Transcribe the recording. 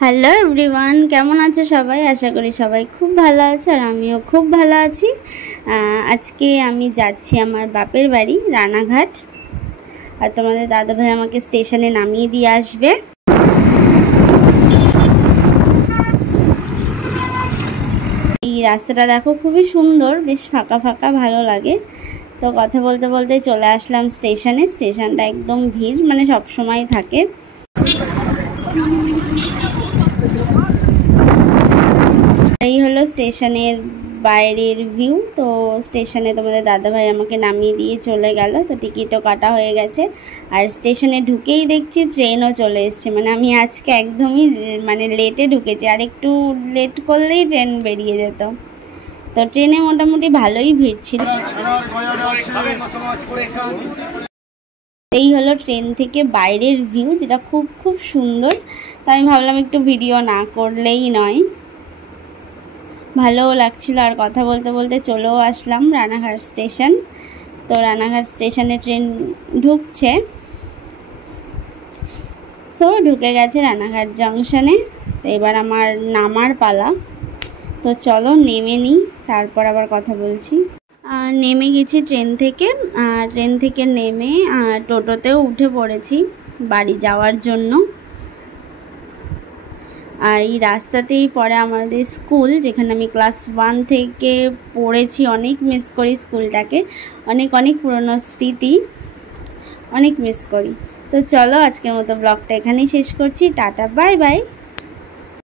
Hello everyone, কেমন আছো সবাই? আশা করি সবাই খুব ভালো আছে আর আমিও খুব ভালো আছি। আজকে আমি যাচ্ছি আমার বাপের বাড়ি রানাঘাট, আর তোমাদের দাদাভাই আমাকে স্টেশনে নামিয়ে দিয়ে আসবে। এই রাস্তাটা দেখো, খুবই সুন্দর, বেশ ফাঁকা ফাঁকা, ভালো লাগে। তো কথা বলতে বলতে চলে আসলাম স্টেশনে। স্টেশনটা একদম ভিড়, মানে সব সময় থাকে। এই হলো স্টেশনের বাইরের ভিউ। তো স্টেশনে তোমাদের দাদাভাই আমাকে নামিয়ে দিয়ে চলে গেল। তো টিকিটও কাটা হয়ে গেছে, আর স্টেশনে ঢুকেই দেখছি ট্রেনও চলে এসছে। মানে আমি আজকে একদমই লেটে ঢুকেছি, আর একটু লেট করলেই ট্রেন বেরিয়ে যেত। তো ট্রেনে মোটামুটি ভালোই ভিড় ছিল। এই হলো ট্রেন থেকে বাইরের ভিউ, যেটা খুব খুব সুন্দর। তো আমি ভাবলাম একটু ভিডিও না করলেই নয়, ভালোও লাগছিল। আর কথা বলতে বলতে চলেও আসলাম রানাঘাট স্টেশন। তো রানাঘাট স্টেশনে ট্রেন ঢুকছে, সো ঢুকে গেছে রানাঘাট জংশনে। তো এবার আমার নামার পালা। তো চলো নেমে নিই, তারপর আবার কথা বলছি। নেমে গেছি ট্রেন থেকে নেমে টোটোতেও উঠে পড়েছি বাড়ি যাওয়ার জন্য। আর এই রাস্তাতেই পড়ে আমাদের স্কুল, যেখানে আমি ক্লাস 1 থেকে পড়েছি। অনেক মিস করি স্কুলটাকে, অনেক অনেক পুরনো স্মৃতি, অনেক মিস করি। তো চলো আজকের মতো ব্লগটা এখানেই শেষ করছি। Tata, bye bye.